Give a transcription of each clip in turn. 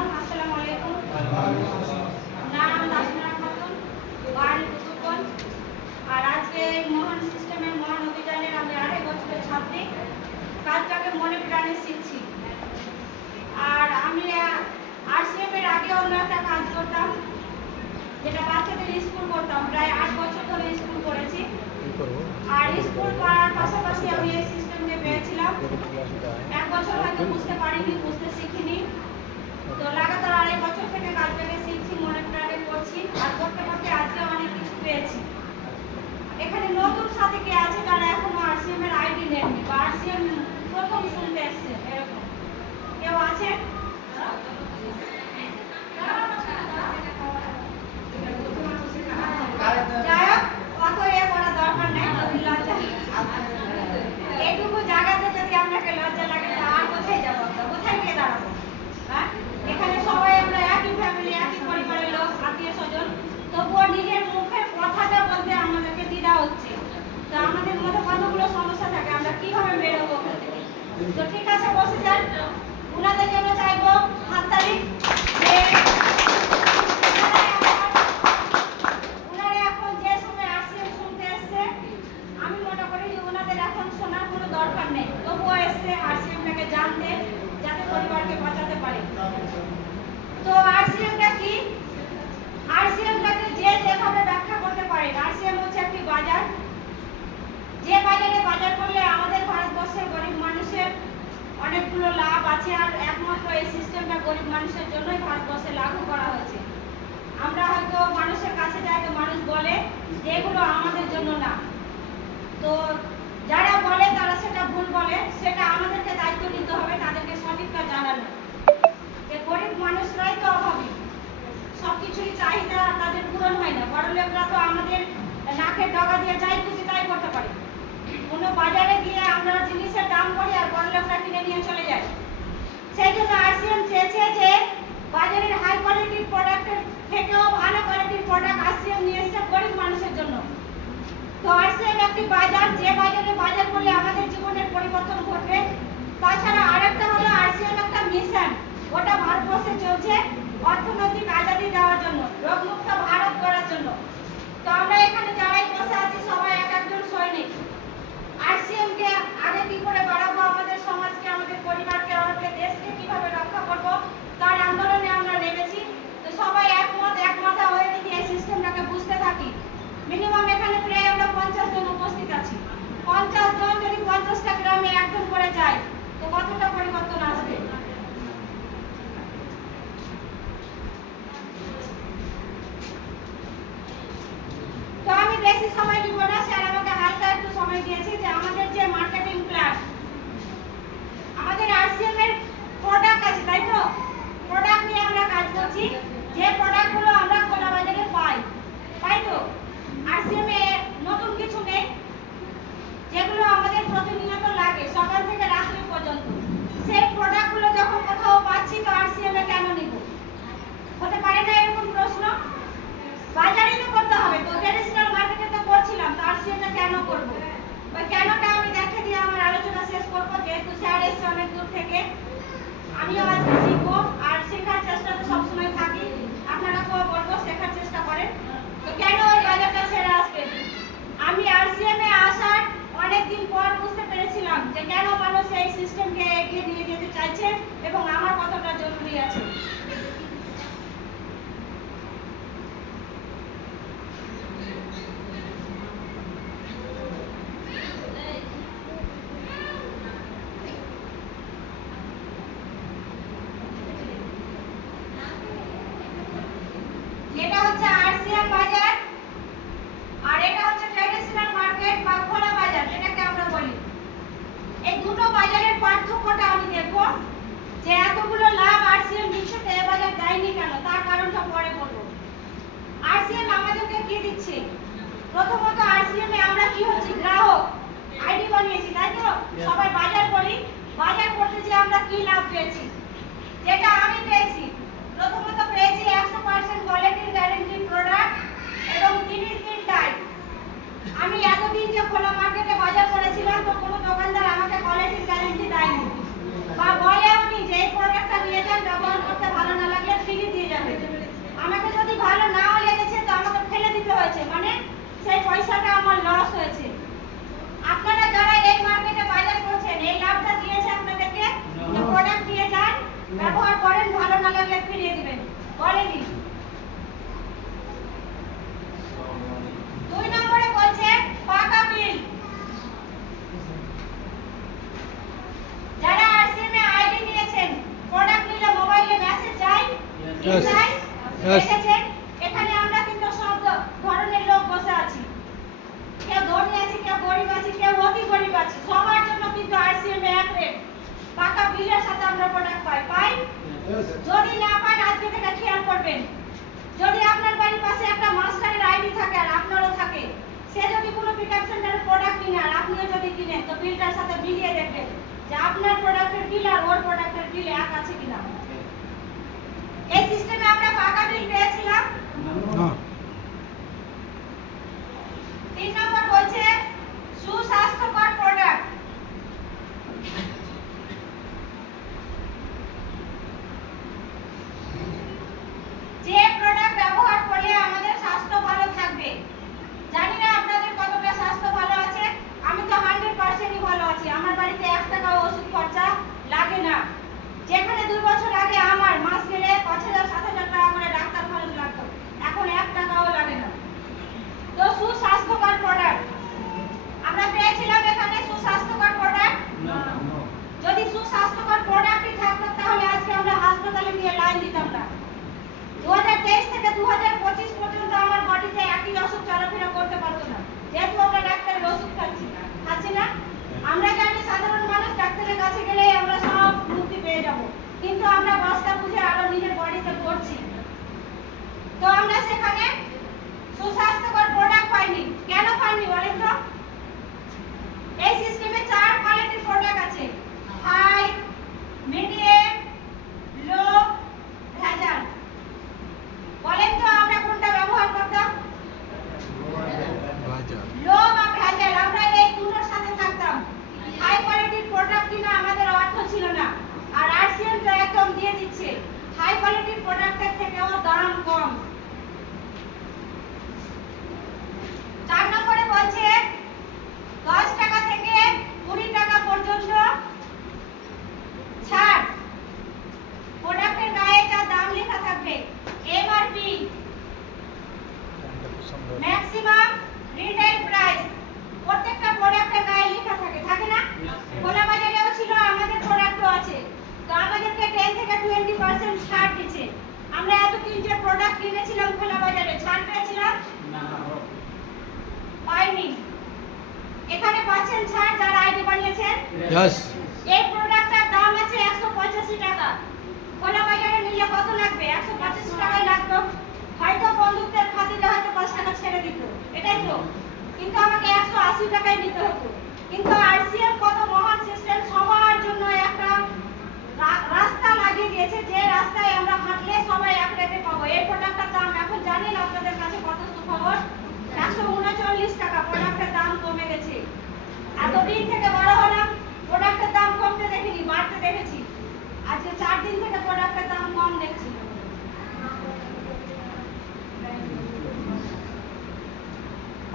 সালাম, আসসালামু আলাইকুম। নাম নাসমিনা খাতুন, বাড়ি কুতুবগঞ্জ। আর আজকে মহান সিস্টেমের মহান অভিযানের আমি 2.5 বছরের ছাত্রী, কাজটাকে মনে প্রাণে শিখছি। আর আমি RCM এর আগে অন্য একটা কাজ করতাম, যেটা বাচ্চাদের স্কুল করতাম। প্রায় 8 বছর ধরে স্কুল করেছি। আর স্কুল করার পাশাপাশি আমি এই সিস্টেমকে পেয়েছিলাম। 1 বছর হয়তো বুঝতে পারিনি, বুঝতে শিখিনি। তো লাগাতার 2.5 বছর থেকে কাজটাকে শিখছি, মনে প্রাণে করছি। আর করতে করতে আজকে অনেক কিছু পেয়েছি। এখানে নতুন সাথে কে আছে যারা এখনো RCM এর আইডি নেননি বা RCM প্রথম শুনতে এসছে, এরকম কেউ আছে? যাই হোক, অত করা দরকার নেই। লজ্জা এইটুকু জায়গাতে যদি আপনাকে লজ্জা লাগে, আর কোথায় যাবো? কোথায় গিয়ে দাঁড়াবো? হ্যাঁ, এখানে সবাই আমরা একই ফ্যামিলি, একই পরিবারের লোক, আত্মীয় স্বজন। তবুও নিজের মুখের কথাটা বলতে আমাদেরকে দ্বিধা হচ্ছে। তো আমাদের মধ্যে কতগুলো সমস্যা থাকে, আমরা কিভাবে বেরোবো? তো ঠিক আছে, বসে যান। উনাদের জন্য চাইবো হাততালি। উনারা এখন যে সময় RCM শুনতে এসছে, আমি মনে করি যে উনাদের এখন শোনার কোনো দরকার নেই। তবুও এসছে RCMটাকে জানতে, যাতে পরিবারকে বাঁচাতে পারে। তো RCMটা কি? RCMটাকে যে যেভাবে ব্যাখ্যা করতে পারে। RCM হচ্ছে একটি বাজার, যে বাজারে বাজার করলে আমাদের ভারতবর্ষের গরিব মানুষের অনেকগুলো লাভ আছে। আর একমাত্র এই সিস্টেমটা গরিব মানুষের জন্যই ভারতবর্ষে লাগু করা হয়েছে। আমরা হয়তো মানুষের কাছে যাই তো মানুষ বলে যে এগুলো আমাদের জন্য না। তো যারা বলে তারা সেটা ভুল বলে, সেটা আমাদেরকে দায়িত্ব নিতে হবে, তাদেরকে সঠিকটা জানানো যে গরিব মানুষরাই তো অভাবী, সবকিছুরই চাহিদা তাদের পূরণ হয় না। বড়লোকরা তো আমাদের নাকের ডগা দিয়ে যাই খুশি তাই করতে পারে। কোনো বাজারে গিয়ে আমরা জিনিসের দাম করি আর বড়লোকরা কিনে নিয়ে চলে যায়। সেই জন্য RCM চেয়েছে যে বাজারের হাই কোয়ালিটির প্রোডাক্টের থেকেও ভালো কোয়ালিটির প্রোডাক্ট RCM নিয়ে এসেছে গরিব মানুষের জন্য। তো RCM একটি বাজার, যে বাজারে বাজার করলে আমাদের জীবনের পরিবর্তন ঘটবে। তাছাড়া আরেকটা হলো RCM একটা মিশন, ওটা ভারতবর্ষে চলছে অর্থনৈতিক আজাদি দেওয়ার জন্য, রোগমুক্ত ভারত করার জন্য। তো আমরা এখানে যারাই বসে আছি সবাই এক একজন সৈনিক। RCM কে আগে কি করে বাড়াবো, আমাদের সমাজকে, আমাদের পরিবারকে, আমাদের দেশকে কিভাবে রক্ষা করব, তার আন্দোলনে আমরা নেমেছি। তো সবাই একমত, একমাথা হয়ে যদি এই সিস্টেমটাকে বুঝতে থাকি, মিনিমাম এখানে প্রায় আমরা 50 জন উপস্থিত আছি। 50 জন যদি 50টা গ্রামে একজন করে যায়, তো কতটা পরিবর্তন আসবে? তো আমি বেশি সময় নিব না, স্যার আমাকে হালকা একটু সময় দিয়েছে যে আমাদের যে মার্কেটিং প্ল্যান, আমাদের RCM এর প্রোডাক্ট আছে, তাই তো? প্রোডাক্ট নিয়ে আমরা কাজ করছি, যে প্রোডাক্টগুলো আমরা খোলা বাজারে পাই, তাই তো? RCM এ নতুন কিছু নেই, যেগুলো আমাদের প্রতিনিয়ত লাগে সকাল থেকে রাত্রি পর্যন্ত। সেই প্রোডাক্টগুলো যখন কোথাও পাচ্ছি তো RCM এ কেন নিব? হতে পারে না এরকম প্রশ্ন? বাজারে তো করতে হবে, তো ট্রেডিশনাল মার্কেটে তো করছিলাম, তো RCM এ কেন করব? ওই কেনটা আমি দেখে দিয়ে আমার আলোচনা শেষ করব। যেহেতু স্যার এসে অনেক দূর থেকে, আমিও আজকে শিখবো। আর শেখার চেষ্টা তো সবসময় থাকি, আপনারাকেও বলবো শেখার চেষ্টা করেন। তো কেন ওই বাজারটা ছেড়ে আসবেন? আমি RCM এ আসার অনেকদিন পর বুঝতে পেরেছিলাম যে কেন মানুষ এই সিস্টেমকে এগিয়ে নিয়ে যেতে চাইছে এবং আমার কতটা জরুরি আছে। এটা হচ্ছে RCM বাজার, আর এটা হচ্ছে ট্রেডিশনাল মার্কেট বা খোলা বাজার, যেটাকে আমরা বলি। এই দুটো বাজারের পার্থক্যটা আমি দেখব যে এতগুলো লাভ RCM বিশ্বতে এই বাজার দেয়নি কেন, তার কারণটা পরে বলবো। RCM আমাদেরকে কি দিচ্ছে? প্রথমত RCM এ আমরা কি হচ্ছে, গ্রাহক, আইডি বানিয়েছি, তাই তো? সবাই বাজার করি, বাজার করতে যে আমরা কি লাভ পেয়েছি, যেটা আমি পেয়েছি, প্রথমত পেয়েছি 100% কোয়ালিটি গ্যারান্টি প্রোডাক্ট এবং 30 দিন টাইম। আমি এতদিন যে খোলা মার্কেটে বাজার করেছিলাম তো কোনো দোকানদার আমাকে কোয়ালিটি গ্যারান্টি দেয়নি বা বলেওনি যে এই প্রোডাক্টটা নিয়ে যান, ব্যবহার করতে ভালো না ব্যবহার করেন, ভালো না লাগলে ফিরিয়ে দিবেন। বলেনি। 2 নম্বরে বলছে পাকা বিল। যারা আরসিএম এ আইডি নিয়েছেন, প্রোডাক্ট নিলে মোবাইলে মেসেজ যায়, দেখেছেন এখানে আমরা কিন্তু সব ধরনের লোক বসে আছি। কেউ ধনী আছে, কেউ গরিব আছে, কেউ অতি গরিব আছে, সবার জন্য কিন্তু আরসিএম এ এক রেট। পাকা বিলের সাথে আমরা প্রোডাক্ট পাই। যদি না পান আজকে থেকে খেয়াল করবেন, যদি আপনার বাড়ির পাশে একটা মাস্টারের আইডি থাকে আর আপনারও থাকে, সে যদি কোনো পিকআপ সেন্টারের প্রোডাক্ট কিনে আর আপনিও যদি কিনেন, তো বিলটার সাথে মিলিয়ে দেখবেন যে আপনার প্রোডাক্টের বিল আর ওর প্রোডাক্টের বিল এক আছে কিনা। এই সিস্টেমে আমরা পাকা বিল পেয়েছিলাম। 3 নম্বর বলছে সুস্বাস্থ্যকর প্রোডাক্ট। যে প্রোডাক্ট ব্যবহার করলে আমাদের স্বাস্থ্য ভালো থাকবে। জানি না আপনাদের কতটা স্বাস্থ্য ভালো আছে, আমি তো 100%ই ভালো আছি। আমার বাড়িতে 1 টাকাও ওষুধ খরচা লাগে না। যেখানে 2 বছর আগে আমার মাস গেলে 5,000-7,000 টাকা করে ডাক্তার খরচ লাগতো, এখন 1 টাকাও লাগে না। তো সুস্বাস্থ্যকর প্রোডাক্ট আমরা পেয়েছিলাম এখানে। সুস্বাস্থ্যকর প্রোডাক্ট যদি সুস্বাস্থ্যকর প্রোডাক্টই থাকতো তাহলে আজকে আমরা হাসপাতালে গিয়ে লাইন দিতাম না। 2023 থেকে 2025 পর্যন্ত আমার বডিতে একই ওষুধ চলাফেরা করতে পারতো না, যেহেতু আমরা ডাক্তারের ওষুধ খাচ্ছি না। আমরা জানি সাধারণ মানুষ ডাক্তারের কাছে গেলে আমরা সব মুক্তি পেয়ে যাব, কিন্তু আমরা বস্তা বুঝে আরো নিজের বডিতে পড়ছি। তো আমরা সেখানে সুস্বাস্থ্যকর প্রোডাক্ট পাইনি। কেন পাইনি বলেন তো? এই সিস্টেমে 4 কোয়ালিটির প্রোডাক্ট আছে: হাই, মিডিয়াম, লো, ভেজাল। বলেন তো আমরা কোনটা ব্যবহার করতাম? লো বা ভেজাল। আমরা এই দুটোর সাথে থাকতাম। হাই কোয়ালিটির প্রোডাক্ট কিনা আমাদের অর্থ ছিল না, আর আরসিএম তো একদম দিয়ে দিচ্ছে হাই কোয়ালিটির প্রোডাক্টের থেকেও দাম কম। 4 নম্বরে বলছে 10 টাকা থেকে 20 টাকা পর্যন্ত ছাড়। প্রোডাক্টের গায়ে যা দাম লেখা থাকবে, এমআরপি, ম্যাক্সিমাম রিটেল প্রাইস, প্রত্যেকটা প্রোডাক্টের গায়ে লেখা থাকে না? খোলা বাজারেও ছিল, আমাদের প্রোডাক্টও আছে। তো আমাদেরকে 10 থেকে 20% ছাড় দিচ্ছে। আমরা এতদিন যে প্রোডাক্ট কিনেছিলাম খোলা বাজারে, ছাড় পেয়েছিলাম না? পাইনি। এখানে পাচ্ছেন ছাড় যারা আইডি বানিয়েছেন। এই প্রোডাক্টটার দাম আছে 185 টাকা। খোলা বাজারে নিলে কত লাগবে? 185 টাকাই লাগতো। হয়তো বন্ধুত্বের খাতিরে হয়তো 5 টাকা ছেড়ে দিত, এটাই তো। কিন্তু আমাকে 180 টাকাই দিতে হতো। কিন্তু আরসিএম কত মহান সিস্টেম, সবার জন্য একটা রাস্তা লাগিয়ে দিয়েছে, যে রাস্তায় আমরা হাঁটলে সবাই এক রেটে পাবো। এই প্রোডাক্টটার দাম এখন জানেন আপনাদের কাছে কত সুখবর, 139 টাকা। প্রোডাক্টের দাম কমে গেছে। এতদিন থেকে বড় হলাম, প্রোডাক্টের দাম কমতে দেখিনি, বাড়তে দেখেছি। আজকে 4 দিন থেকে প্রোডাক্টের দাম কম দেখছি।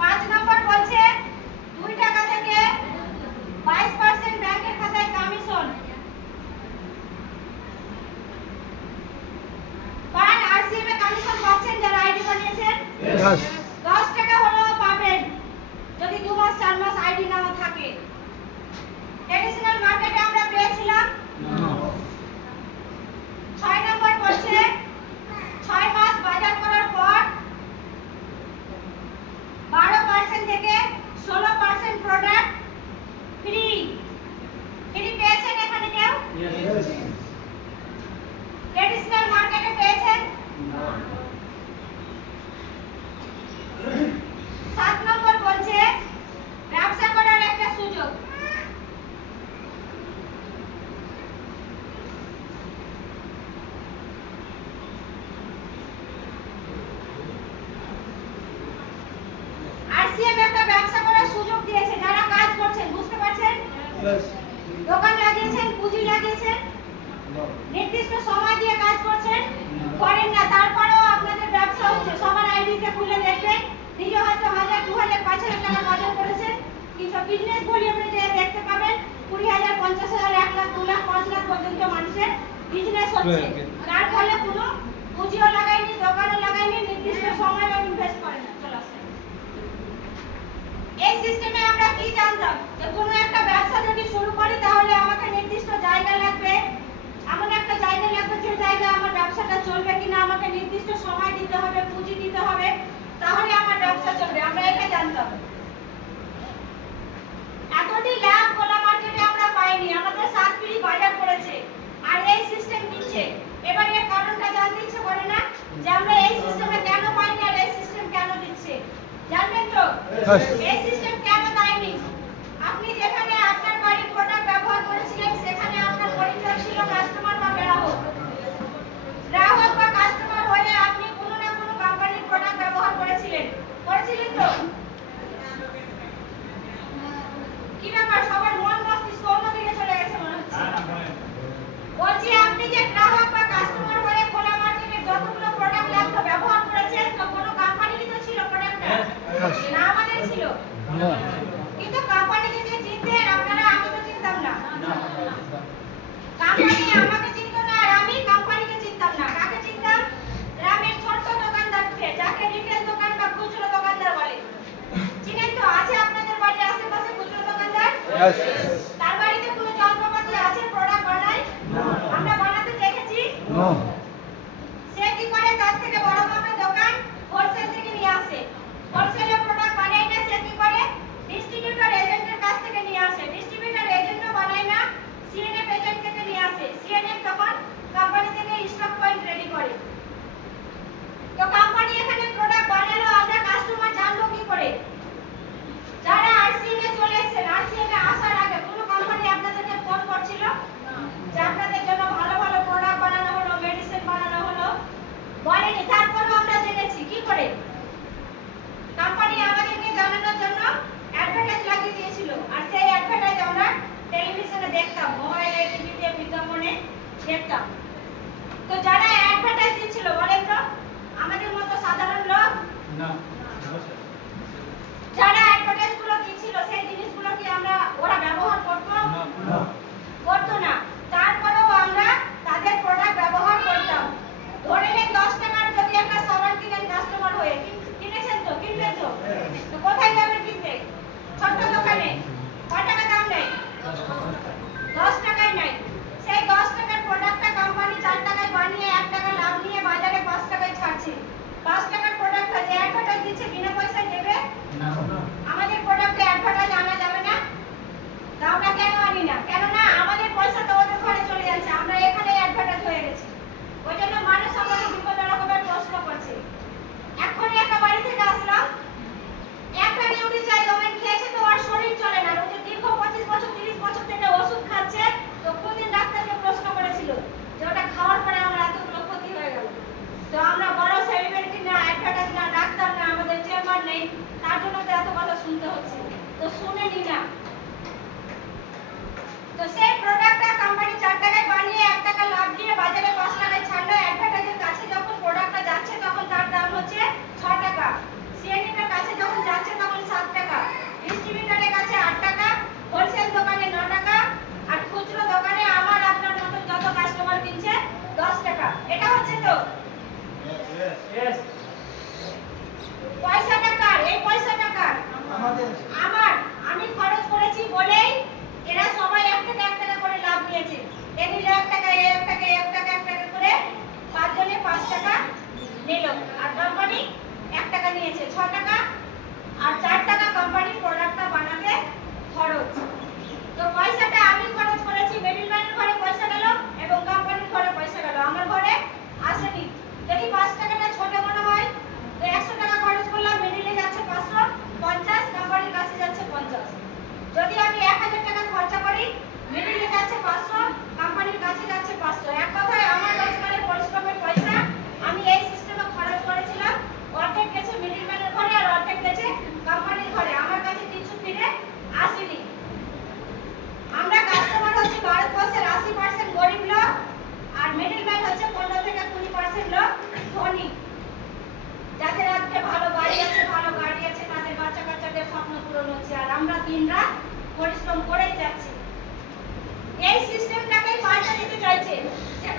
5 নম্বর বলছে 2 টাকা থেকে 22% ব্যাংকের খাতায় কমিশন। পান আরসিএম এ কমিশন পাচ্ছেন যারা আইডি বানিয়েছেন? 10 টাকা হলেও পাবেন যদি 2 মাস 4 মাস আইডি নাও থাকে। ট্র্যাডিশনাল মার্কেটে আমরা পেয়েছিলাম। 6 নম্বর বলছে 6 মাস বাজার করার পর 12% থেকে 16% প্রোডাক্ট ফ্রি। পেয়েছেন এখানে কেউ? ট্র্যাডিশনাল মার্কেটে পেয়েছেন? 7 নম্বর বলছে ব্যবসা করার একটা সুযোগ। আরসিএম একটা ব্যবসা করার সুযোগ দিয়েছে যারা কাজ করছেন, বুঝতে পারছেন? দোকান লাগিয়েছেন, পুঁজি লাগিয়েছেন, নির্দিষ্ট সময় দিয়ে কাজ করছেন, করেন না, তারপরেও আপনাদের ব্যবসা হচ্ছে। সবার আইডিতে খুলে দেখবেন, নিজে হয়তো 1000, 2000, 5000 টাকা বাজার করেছেন, কিন্তু বিজনেস ভলিউমে যে দেখতে পাবেন 20,000, 50,000, 1 লাখ, 2 লাখ, 5 লাখ পর্যন্ত মানুষের বিজনেস হচ্ছে, তার ফলে কোনো পুঁজিও লাগাইনি, দোকানও লাগাইনি, নির্দিষ্ট সময় ইনভেস্ট করে না। চলো এই সিস্টেমে আমরা কি জানতাম যে কোনো একটা ব্যবসা যদি শুরু করি তাহলে আমাকে নির্দিষ্ট জায়গা লাগবে, এমন একটা জায়গা লাগবে যে জায়গা আমার ব্যবসাটা চলবে কিনা, আমাকে নির্দিষ্ট সময় দিতে হবে, পুঁজি দিতে হবে, তাহলে আমার ব্যবসা চলবে। আমরা এটা জানতাম। এতদিন লাভ খোলা মার্কেটে আমরা পাইনি, আমাদের 7 পিড়ি বাজার করেছে আর এই সিস্টেম দিচ্ছে। এবার এর কারণটা জানতে ইচ্ছে করে না যে আমরা এই সিস্টেমে কেন পাইনি আর এই সিস্টেম কেন দিচ্ছে, জানবেন তো? এই সিস্টেম কেন দেয়নি? আপনি যেখানে আপনার বাড়ির প্রোডাক্ট ব্যবহার করেছিলেন সেখানে আপনার পরিচয় ছিল কাস্টমার বা গ্রাহক। গ্রাহক বা কাস্টমার হয়ে আপনি কোনো না কোনো কোম্পানির প্রোডাক্ট ব্যবহার করেছিলেন তো? কি ব্যাপার, সবার মন মস্তিষ্ক অন্যদিকে চলে গেছে মনে হচ্ছে। বলছি আপনি যে গ্রাহক বা কাস্টমার হয়ে খোলা মার্কেটে যতগুলো প্রোডাক্ট লাগতো ব্যবহার করেছেন, তো কোনো কোম্পানিরই তো ছিল প্রোডাক্টটা, না আমাদের ছিল। কিন্তু কোম্পানিকে যে চিনতেন আপনারা, আমি তো চিনতাম না। কোম্পানি আমাকে চিনতো না আর আমি কোম্পানিকে চিনতাম না। কাকে চিনতাম? গ্রামের ছোট দোকানদারকে, যাকে রিটেল দোকান বা খুচরো দোকানদার বলে। চিনেন তো? আছে আপনাদের বাড়ির আশেপাশে খুচরো দোকানদার? তার বাড়িতে কোনো যন্ত্রপাতি আছে প্রোডাক্ট বানায়? আমরা বানাতে দেখেছি? সে কি করে? তার থেকে বড় মাপের দোকান হোলসেল থেকে নিয়ে আসে। হোলসেলে প্রোডাক্ট বানায় না, সে কি করে? ডিস্ট্রিবিউটর এজেন্টের কাছ থেকে নিয়ে আসে। ডিস্ট্রিবিউটর এজেন্টও বানায় না, সিএনএফ এজেন্ট থেকে নিয়ে আসে। সিএনএফ তখন কোম্পানি থেকে স্টক পয়েন্ট রেডি করে। তো কোম্পানি এখানে প্রোডাক্ট বানালো, আমরা কাস্টমার জানবো কি করে? যারা আরসিএম এ চলে এসেছেন, আরসিএম এ আসার আগে কোনো কোম্পানি আপনাদেরকে ফোন করছিল যে আপনাদের জন্য ভালো ভালো প্রোডাক্ট বানানো হলো, মেডিসিন বানানো হলো? বলেনি। তারপরও আমরা জেনেছি কি করে? কোম্পানি আমাদেরকে জানানোর জন্য অ্যাডভার্টাইজ লাগিয়ে দিয়েছিল, আর সেই অ্যাডভার্টাইজ আমরা টেলিভিশনে দেখতাম, মোবাইলে, টিভিতে, বিজ্ঞাপনে দেখতাম। তো যারা অ্যাডভার্টাইজ দিচ্ছিল বলেন তো, আমাদের মতো সাধারণ লোক না? যারা অ্যাডভার্টাইজ গুলো দিচ্ছিল সেই জিনিসগুলো কি ওরা ব্যবহার করতো না? করতো না। তারপরেও আমরা তাদের প্রোডাক্ট ব্যবহার করতাম। ধরে নেন 10 টাকার যদি একটা সাবান কিনেন কাস্টমার হয়ে, কিনেছেন তো? কিনবেন তো? তো কোথায় যাবেন কিনতে? ছোট দোকানে। কয় টাকা দাম নেয়? 10 টাকায় নেয়। সেই 10 টাকার প্রোডাক্টটা কোম্পানি 4 টাকায় বানিয়ে 1 টাকা লাভ নিয়ে বাজারে 5 টাকায় ছাড়ছে। 5 টাকার প্রোডাক্টটা যে অ্যাডভার্টাইজ দিচ্ছে বিনা পয়সায় দেবে না? আমাদের প্রোডাক্টে অ্যাডভার্টাইজ আনা যাবে না? তা আমরা কেন আনি না? কেননা আমাদের পয়সা তো ওদের ঘরে চলে যাচ্ছে, আমরা এখানে অ্যাডভার্টাইজ হয়ে গেছি। ওই জন্য মানুষ আমাদের বিভিন্ন রকমের প্রশ্ন করছে। এখন একটা বাড়ি থেকে আসলাম, একটা নিউরি চাই ওমেন খেয়েছে তো আর শরীর চলে না, ওই যে দীর্ঘ 25 বছর 30 বছর থেকে ওষুধ খাচ্ছে। তো কোনদিন ডাক্তারকে প্রশ্ন করেছিল যে ওটা খাওয়ার পরে আমার এতগুলো ক্ষতি হয়ে গেল। তো আমরা বড় সেলিব্রিটি না, অ্যাডভার্টাইজ না, ডাক্তার না, আমাদের চেম্বার নেই, তার জন্য তো এত কথা শুনতে হচ্ছে। তো শুনেনি না। তো সেই প্রোডাক্টটা কোম্পানি 4 টাকায় বানিয়ে 1 টাকা লাভ দিয়ে বাজারে 5 টাকায় ছাড়লো। অ্যাডভার্টাইজের কাছে যখন প্রোডাক্টটা যাচ্ছে তখন তার দাম হচ্ছে 6 টাকা। সিএনএফ এর কাছে যখন যাচ্ছে তখন 7 টাকা। ডিস্ট্রিবিউটরের কাছে 8 টাকা, হোলসেল দোকানে 9 টাকা, আর খুচরো দোকানে আমার আপনার মতো যত কাস্টমার কিনছে 10 টাকা। এটা হচ্ছে তো? यस। পয়সাটা কার? এই পয়সাটা কার? আমাদের। আমার। আমি খরচ করেছি বলেই এরা সবাই 1 টাকা করে লাভ নিয়েছে। এই নিল 1 টাকা, 1 টাকা, 1 টাকা, 1 টাকা করে 5 জনে 5 টাকা নিল। আর কোম্পানি 1 টাকা নিয়েছে, 6 টাকা। আর 4 টাকা কোম্পানি প্রোডাক্টটা বানাতে খরচ। তো পয়সাটা আমি খরচ করেছি, মিডলম্যানের ঘরে পয়সা গেল এবং কোম্পানির ঘরে পয়সা গেল, আমার ঘরে আসেনি। যদি 5 টাকাটা ছোট মনে হয় তো 100 টাকা খরচ করলাম, মিডলে যাচ্ছে 550, কোম্পানির কাছে যাচ্ছে 50। যদি আমি 1000 টাকা খরচা করি, মিডলে যাচ্ছে 500, কোম্পানির কাছে যাচ্ছে 500। এক কথায় আমার রোজগারের পরিশ্রমের পয়সা আমি এই সিস্টেমে খরচ করেছিলাম, অর্ধেক গেছে মিডলম্যানের ঘরে আর অর্ধেক গেছে কোম্পানির ঘরে। আমার কাছে কিছু ফিরে আসেনি। আমরা কাস্টমার হচ্ছে ভারতবর্ষের 80% গরিব লোক, আর মিডলম্যান হচ্ছে 15 থেকে 20% লোক ধনী, যাদের আজকে ভালো বাড়ি আছে, ভালো গাড়ি আছে, তাদের বাচ্চা কাচ্চাদের স্বপ্ন পূরণ হচ্ছে, আর আমরা দিনরাত পরিশ্রম করেই যাচ্ছি। এই সিস্টেমটাকেই পাল্টে দিতে চাইছে যে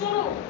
শুরু।